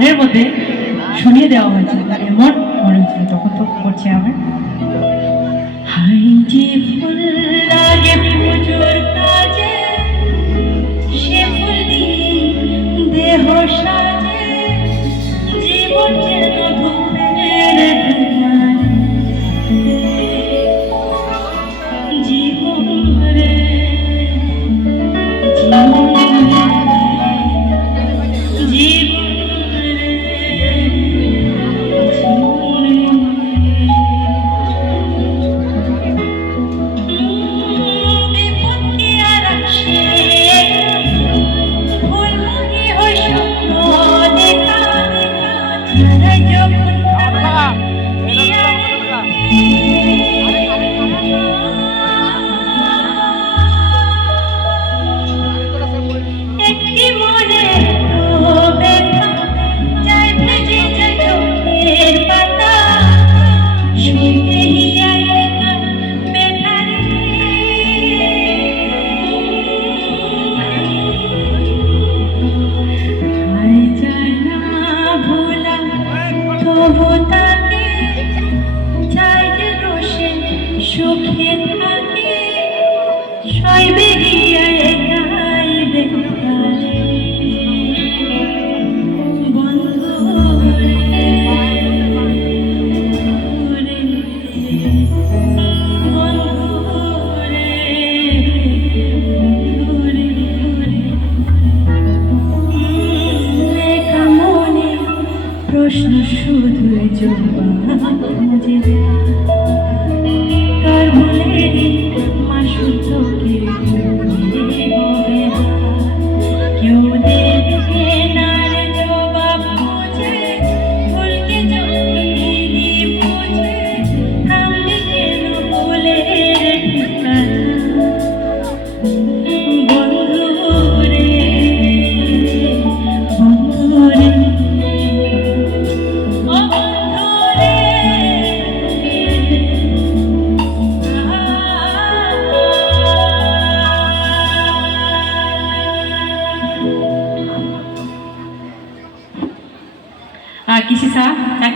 গানের মধ্যে শুনিয়ে দেওয়া হয়েছে, এমন মনে হচ্ছিল তখন তো করছে আমার হাইটি ফুল লাগে পুজোর কাজে, সে ফুল দেহ সাজে, জীবন যেন ধূপের জীবন রে সুখে থাকে সাইবেরিয়া একাই বেকারে বন্ধু রে বন্ধু রে লেখা মনে প্রশ্ন শুধু জমা किसी सा